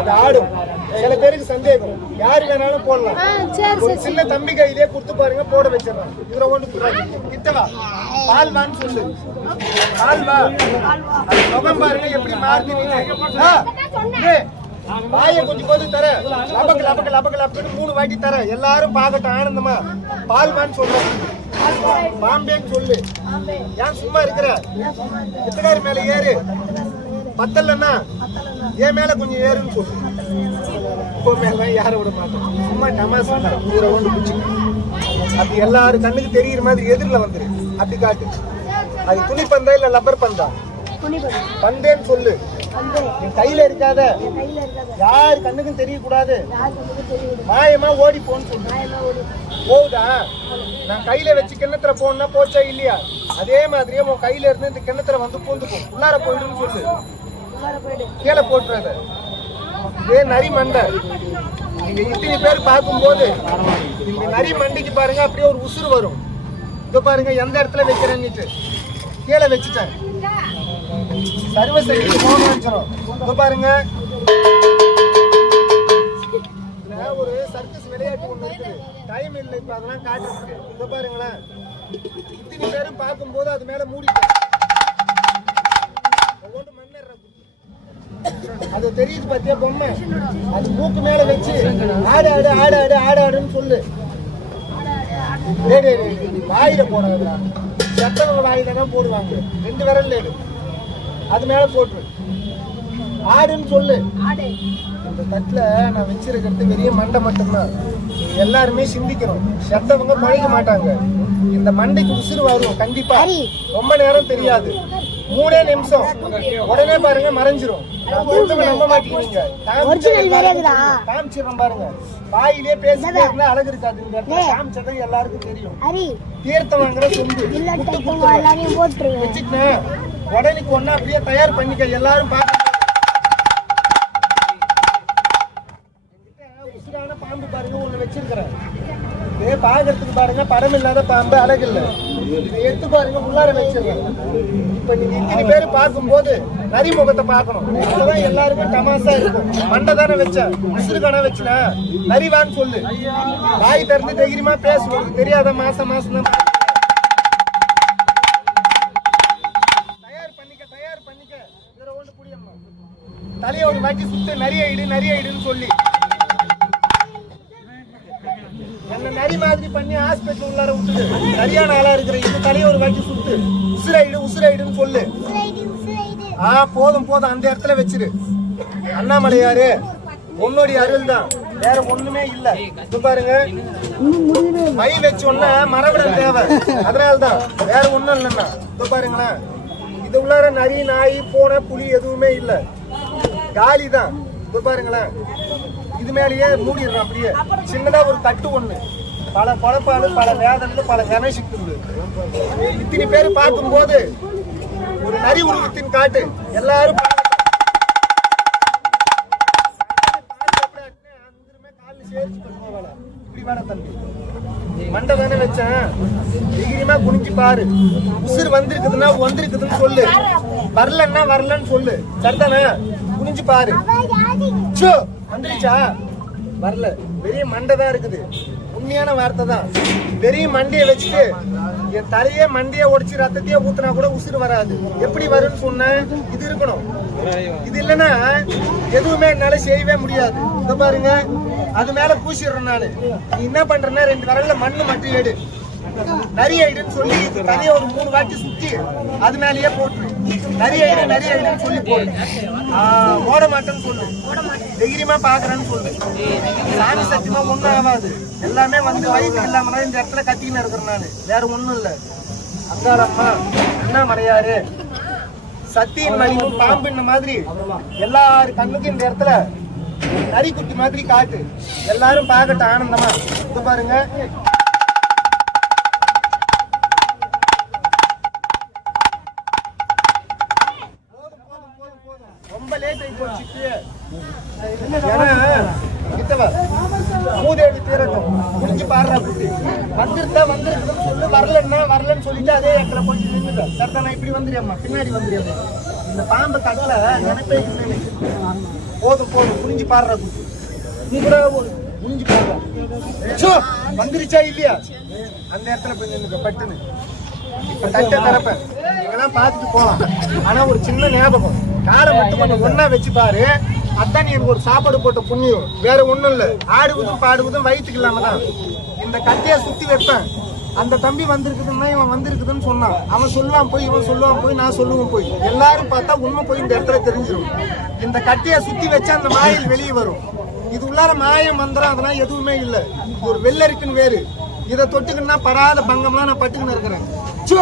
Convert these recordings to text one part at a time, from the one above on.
அது ஆடும். சில பேருக்கு சந்தேகம். யாரு வேணாலும் போடலாம். ஒரு சின்ன தம்பி கையிலே கொடுத்து பாருங்க போட வச்சிடலாம். இதுல கூடாது கிட்டவா? பால் வான்னு சொல்லு. பால் வா. அது முகம் பாருங்க எப்படி மாறுது வாய கொஞ்சம் போது தர. லபக்கு லபக்கு லபக்கு லபக்குன்னு மூணு வாட்டி தர. எல்லாரும் பார்க்கட்டும் ஆனந்தமா. பால் வான்னு சொல்லு பாம்பேன்னு சொல்லு. ஏன் சும்மா இருக்கிற? கிட்டக்காரி மேல ஏறு. பத்தலன்னா என் மேல கொஞ்சம் ஏறுன்னு சொல்லு. இப்போ மேல யாரும் விட மாட்டோம் சும்மா டமாஸ் இதுல ஒன்று பிடிச்சிக்க அப்படி எல்லாரும் கண்ணுக்கு தெரியுற மாதிரி எதிரில் வந்துரு. அப்படி காட்டு. அது துணி பந்தா இல்ல லப்பர் பந்தா? பந்தேன்னு சொல்லு. என் கையில இருக்காத. யார் கண்ணுக்கும் தெரியக்கூடாது. யார் மாயமா ஓடி போன்னு சொல்லு. போகுதா? நான் கையில வச்சு கிண்ணத்துல போனா போச்சா இல்லையா? அதே மாதிரியே உன் கையில இருந்து இந்த கிண்ணத்துல வந்து பூந்துக்கும் உள்ளார போயிடுன்னு சொல்லு. கீழே போட்டுறத. இதே நரி மண்டை. நீங்க இத்தனை பேர் பார்க்கும்போது இந்த நரி மண்டிக்கு பாருங்க அப்படியே ஒரு உசுறு வரும். இதோ பாருங்க எந்த இடத்துல வைக்கிறேன்னுட்டு. கீழே வச்சுட்டேன் சர்வசக்தி மோகம் வச்சிடும் இதோ பாருங்க. ஒரு சர்க்கஸ் விளையாட்டு ஒண்ணு இருக்குது. டைம் இல்லை இப்ப அதெல்லாம் காட்டுறதுக்கு. இதோ பாருங்களேன். இத்தனை பேரும் பார்க்கும்போது அது மேல மூடிட்டேன் அது தெரியுது பாத்தியா பொம்மை? அது மூக்கு மேல வச்சு ஆடு ஆடு ஆடு ஆடு ஆடு ஆடுன்னு சொல்லு. வாயில போடாதுடா. செத்தவங்க வாயில தான் போடுவாங்க. ரெண்டு விரல்ல எடு. அது மேல போட்டு ஆடுன்னு சொல்லு. இந்த தட்டுல நான் வச்சிருக்கிறது பெரிய மண்டை மட்டும்தான். எல்லாருமே சிந்திக்கணும். செத்தவங்க பழக மாட்டாங்க. இந்த மண்டைக்கு உசுறு வரும். கண்டிப்பா. ரொம்ப நேரம் தெரியாது. மூணே நிமிஷம். உடனே பாருங்க மறைஞ்சிரும். நம்ப மாட்டேங்கிறீங்க காமிச்சா எல்லாருக்கும் தெரியும். காமிச்சிடுறேன் பாருங்க. வாயிலே பேசிட்டே அழகு இருக்காது. காமிச்சதை எல்லாருக்கும் தெரியும். தீர்த்தம் வாங்குற சொந்து உடனுக்கு ஒன்னா அப்படியே தயார் பண்ணிக்க. எல்லாரும் உசுரான பாம்பு பாருங்க ஒண்ணு வச்சிருக்கிறேன். இதே பாக்குறதுக்கு பாருங்க படம் இல்லாத பாம்பு அழகு இல்ல. எடுத்து பாருங்க உள்ளார வச்சிருக்கேன் இப்ப நீங்க இத்தனை பேர் பார்க்கும்போது நரிமுகத்தை பார்க்கணும். அப்பதான் எல்லாருக்கும் தமாசா இருக்கும். மண்டை தானே வச்ச உசுறு கணா வச்சுனா? நரிவான்னு சொல்லு. வாய் திறந்து தைரியமா பேசுவோம் தெரியாத மாசம் மாசம் தான் தயார் பண்ணிக்க தயார் பண்ணிக்க. இதுல ஒண்ணு புடியம்மா. தலையை ஒரு வாட்டி சுத்து நிறைய இடு நிறைய இடுன்னு சொல்லி. நரி மாதிரி பண்ணி ஹாஸ்பிட்டல் உள்ளார விட்டுடு சரியான ஆளா இருக்கிற இந்த தலையை ஒரு வாட்டி சுத்து உசுரைடு உசுரைடுன்னு சொல்லு. ஆ போதும் போதும். அந்த இடத்துல வச்சிரு. அண்ணாமலையாரு உன்னுடைய அருள் தான் வேற ஒண்ணுமே இல்ல. இது பாருங்க. மை வச்ச உடனே மரபணம் தேவை. அதனால்தான். வேற ஒண்ணும் இல்லைன்னா இது பாருங்களேன். இது உள்ளார நரி நாய் பூனை புலி எதுவுமே இல்ல. காலி தான் இது பாருங்களேன். இது மேலேயே மூடிடுறோம் அப்படியே. சின்னதா ஒரு தட்டு ஒண்ணு. பல பழப்பாடு பல வேதனை பல கணேசிக்கு இத்தனை பேர் பார்க்கும்போது ஒரு நரி உருவத்தின் காட்டு. எல்லாரும் பார்க்கட்டும். இப்படி வாடா தம்பி. மண்டை தானே வச்சேன்? தைரியமா குனிஞ்சு பாரு. உசுர் வந்திருக்குதுன்னா வந்திருக்குதுன்னு சொல்லு. வரலன்னா வரலன்னு சொல்லு. சரிதானே? குனிஞ்சு பாரு. வந்துருச்சா? வரல. பெரிய மண்டை தான் இருக்குது. உண்மையான வார்த்தை தான். பெரிய மண்டையை வச்சுட்டு என் தலையே மண்டையை உடச்சி ரத்தத்தையே ஊத்துனா கூட உசுறு வராது. எப்படி வரும்னு சொன்னேன் இது இருக்கணும். இது இல்லைன்னா எதுவுமே என்னால செய்யவே முடியாது. இந்த பாருங்க. அது மேல பூசிடுறேன் நானு. நீ என்ன பண்றேன்னா ரெண்டு விரல்ல மண்ணு மட்டும் எடு. நிறைய எடுன்னு சொல்லி தனியா ஒரு மூணு வாட்டி சுத்தி அது மேலேயே போட்டு நிறைய ஐடு நிறைய ஐடுன்னு சொல்லி போடு. ஓட மாட்டேன்னு சொல்லு. தைரியமா பாக்குறேன்னு சொல்லு. சாமி சத்தியமா ஒண்ணும் ஆகாது. எல்லாமே வந்து வயிற்று இல்லாம தான் இந்த இடத்துல கத்திக்கின்னு இருக்கிறேன் நானு. வேற ஒண்ணும் இல்ல. அங்காரம்மா என்ன மடையாரு சத்தியின் மணியும் பாம்பு இந்த மாதிரி? எல்லாரு கண்ணுக்கும் இந்த இடத்துல நரிக்குட்டி மாதிரி காட்டு. எல்லாரும் பார்க்கட்டும் ஆனந்தமா. இது பாருங்க. மூதேவி தீரட்டும் முடிஞ்சு பாடுறா குட்டி வந்துருந்தா வந்துருக்குன்னு சொல்லு வரலன்னா வரலன்னு சொல்லிட்டு அதே இடத்துல போய் நின்றுட்டா சரிதானா இப்படி வந்துடியம்மா பின்னாடி வந்துடியம்மா இந்த பாம்பு தட்டல நினைப்பே இல்லை. போதும் போதும் புரிஞ்சு பாடுற குத்து நீ கூட ஒரு புரிஞ்சு வந்துருச்சா இல்லையா அந்த இடத்துல போய் நின்னுக்க பட்டுன்னு. தட்டை திறப்பேன். நீங்களாம் பார்த்துட்டு போலாம். ஆனால் ஒரு சின்ன ஞாபகம். காலை மட்டும் கொஞ்சம் ஒன்னா வச்சு பாரு. அதான் நீ எனக்கு ஒரு சாப்பாடு போட்ட புண்ணியம். வேற ஒண்ணும் இல்ல. ஆடுவதும் பாடுவதும் வயிற்றுக்கு இல்லாம தான். இந்த கட்டையை சுத்தி வைப்பேன். அந்த தம்பி வந்திருக்குதுன்னா இவன் வந்திருக்குதுன்னு சொன்னான். அவன் சொல்லுவான் போய் இவன் சொல்லுவான் போய் நான் சொல்லுவேன் போய். எல்லாரும் பார்த்தா உண்மை போய் இந்த இடத்துல தெரிஞ்சிடும் இந்த கட்டையை சுத்தி வச்சா அந்த மாயில் வெளியே வரும். இது உள்ளார மாயம் மந்திரம் அதெல்லாம் எதுவுமே இல்லை. ஒரு வெள்ளரிக்குன்னு வேறு. இதை தொட்டுக்குன்னா படாத பங்கம்லாம் நான் பட்டுக்கின்னு இருக்கிறேன். சோ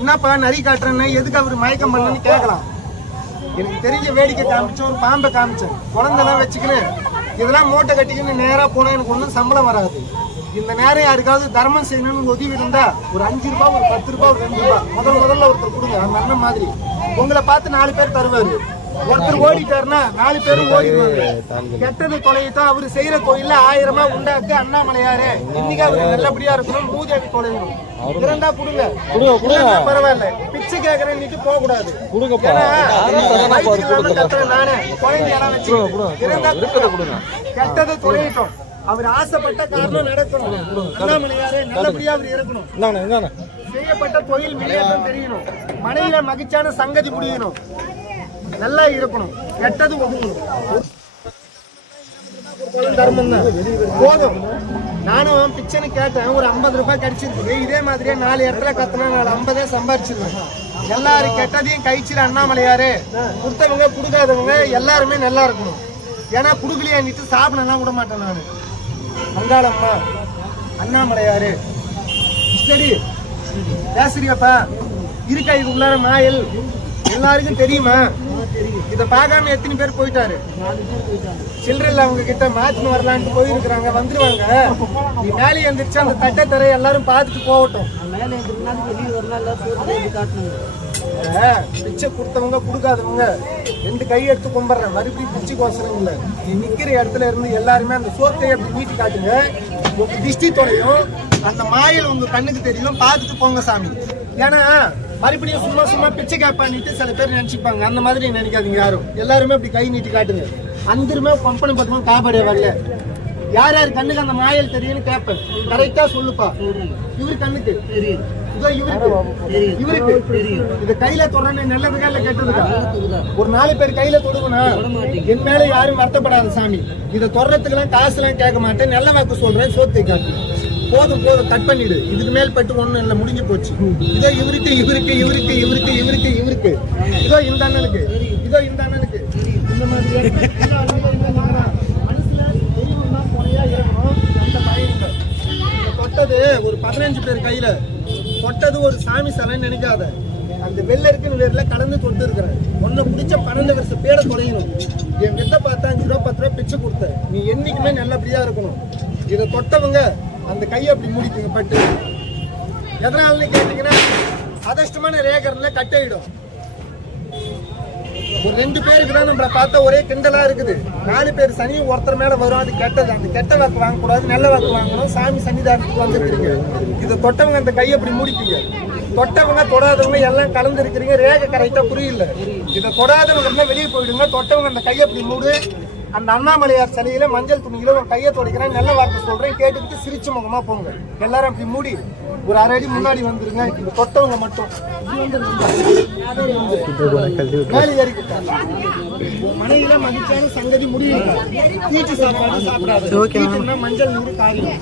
என்னப்பா நரி காட்டுறேன்னா எதுக்கு அவர் மயக்கம் பண்ணன்னு கேட்கலாம். எனக்கு தெரிஞ்ச வேடிக்கை காமிச்சேன் ஒரு பாம்பை காமிச்சேன். குழந்தெல்லாம் வச்சுக்கின்னு இதெல்லாம் மூட்டை கட்டிக்கின்னு நேராக போனால் எனக்கு ஒன்றும் சம்பளம் வராது. இந்த நேரம் யாருக்காவது தர்மம் செய்யணும்னு உதவி இருந்தா ஒரு அஞ்சு ரூபாய் ஒரு பத்து ரூபாய் ஒரு ரெண்டு ரூபாய். முதல் முதல்ல ஒருத்தர் கொடுங்க அந்த அண்ணன் மாதிரி. உங்களை பார்த்து நாலு பேர் தருவாரு. ஒருத்தர் ஓடிட்டாருன்னா நாலு பேரும் ஓடிடுவாங்க. கெட்டது தொலையிட்டோம் அவரு செய்யற கோயில்ல ஆயிரமா உண்டாக்கு அண்ணாமலையாரு. இன்னைக்கு அவரு நல்லபடியா இருக்கணும் மூதேவி கொடுங்க. இல்லைன்னா பரவாயில்ல. பிச்சை கேக்குறேன்னு போக கூடாது நானே. குழந்தையெல்லாம் வச்சு. கெட்டது தொலையிட்டோம். அவர் ஆசைப்பட்ட காரணம் நடக்கணும். அண்ணாமலையாரு நல்லபடியா அவர் இருக்கணும். செய்யப்பட்ட தொழில் முன்னேற்றம் தெரியணும். மனையில மகிழ்ச்சியான சங்கதி முடியணும் நல்லா இருக்கணும். கெட்டது ஒதுங்கணும். தர்மம் தான். போதும். நானும் பிச்சைன்னு கேட்டேன். ஒரு ஐம்பது ரூபாய் கிடைச்சிருக்கு. இதே மாதிரியே நாலு இடத்துல கத்துனா நாலு ஐம்பதே சம்பாரிச்சிருவேன். எல்லாரும் கெட்டதையும் கழிச்சிட அண்ணாமலையாரு. கொடுத்தவங்க கொடுக்காதவங்க எல்லாருமே நல்லா இருக்கணும். ஏன்னா குடுக்கலையான்னுட்டு சாப்பிடலாம் விட மாட்டேன் நான். அங்காளம்மா அண்ணாமலையாரு. சரி பேசுறியப்பா. இருக்கா இதுக்குள்ளார மாயல். எல்லாருக்கும் தெரியுமா? இதை பார்க்காம எத்தனை பேர் போயிட்டாரு? சில்லறையில் அவங்க கிட்ட மாத்தின்னு வரலான்ட்டு போயிருக்கிறாங்க வந்துருவாங்க. நீ மேலே எழுந்திரிச்சு அந்த தட்டை தர எல்லாரும் பார்த்துட்டு போகட்டும். பிச்சை கொடுத்தவங்க கொடுக்காதவங்க. ரெண்டு கை எடுத்து கும்பிட்றேன். மறுபடியும் பிச்சை கோசரம் இல்லை. நீ நிற்கிற இடத்துல இருந்து எல்லாருமே அந்த சோத்தை அப்படி நீட்டி காட்டுங்க. உங்க திஷ்டி தொலையும் அந்த மாயில் உங்க கண்ணுக்கு தெரியும். பார்த்துட்டு போங்க சாமி. ஏன்னா மறுபடியும் சும்மா சும்மா பிச்சை கேட்பான்னுட்டு சில பேர் நினச்சிப்பாங்க. அந்த மாதிரி நினைக்காதீங்க யாரும். எல்லாருமே அப்படி கை நீட்டி காட்டுங்க. அந்தருமே கம்பெனி பக்கமா காப்பாடே வரல. யார் யார் கண்ணுக்கு அந்த மாயல் தெரியும்னு கேட்பேன். கரெக்டா சொல்லுப்பா. இவரு கண்ணுக்கு. இதோ இவருக்கு. இவருக்கு. கையில தொடர்ந்து நல்லதுக்கா இல்ல கெட்டதுக்கா? ஒரு நாலு பேர் கையில தொடுக்கணும் என் மேல யாரும் வருத்தப்படாத சாமி. இதை தொடரத்துக்கெல்லாம் காசு எல்லாம் கேட்க மாட்டேன். நல்ல வாக்கு சொல்றேன் சோத்தை காட்டு போதும் போதும் கட் பண்ணிடு. இதுக்கு மேல் பட்டு ஒண்ணும் இல்ல முடிஞ்சு போச்சு. இதோ இவருக்கு இவருக்கு இவருக்கு இவருக்கு இவருக்கு இவருக்கு. இதோ இந்த அண்ணனுக்கு இதோ இந்த அண்ணனுக்கு. இந்த மாதிரி எல்லாருமே தான் தொட்டது ஒரு பதினஞ்சு பேர் கையில. தொட்டது ஒரு சாமி சரன்னு நினைக்காத. அந்த வெள்ளருக்குன்னு வேர்ல கடந்து தொட்டு இருக்கிறேன். ஒன்ன பிடிச்ச பன்னெண்டு வருஷம் பேட தொலையணும். என் கிட்ட பார்த்தா அஞ்சு ரூபா பத்து ரூபா பிச்சு கொடுத்த நீ என்னைக்குமே நல்லபடியா இருக்கணும். இதை தொட்டவங்க அந்த கையை அப்படி முடிக்குங்க பட்டு. எதனாலன்னு கேட்டீங்கன்னா அதிர்ஷ்டமான ரேகர்ல கட்டாயிடும் ஒரு ரெண்டு பேருக்கு தான் நம்மளை பார்த்தா ஒரே கிண்டலா இருக்குது. நாலு பேர் சனி ஒருத்தர் மேல வரும் அது கெட்டது. அந்த கெட்ட வாக்கு வாங்கக்கூடாது நல்ல வாக்கு வாங்கணும். சாமி சன்னிதானத்துக்கு வந்துருக்கீங்க இதை தொட்டவங்க அந்த கையை அப்படி முடிப்பீங்க. தொட்டவங்க தொடாதவங்க எல்லாம் கலந்து இருக்கிறீங்க ரேகை கரெக்டா புரியல. இதை தொடாதவங்க வெளியே போயிடுங்க. தொட்டவங்க அந்த கையை அப்படி மூடு. அந்த அண்ணாமலையார் சிலையில மஞ்சள் துணியில உன் கையை துடைக்கிறேன் நல்ல வார்த்தை சொல்றேன் கேட்டுக்கிட்டு சிரிச்சு முகமா போங்க. எல்லாரும் அப்படி மூடி ஒரு அரை அடி முன்னாடி வந்துருங்க இந்த தொட்டவங்க மட்டும். மனையில மகிழ்ச்சியான சங்கதி முடியும் மஞ்சள் நூறு காரியம்.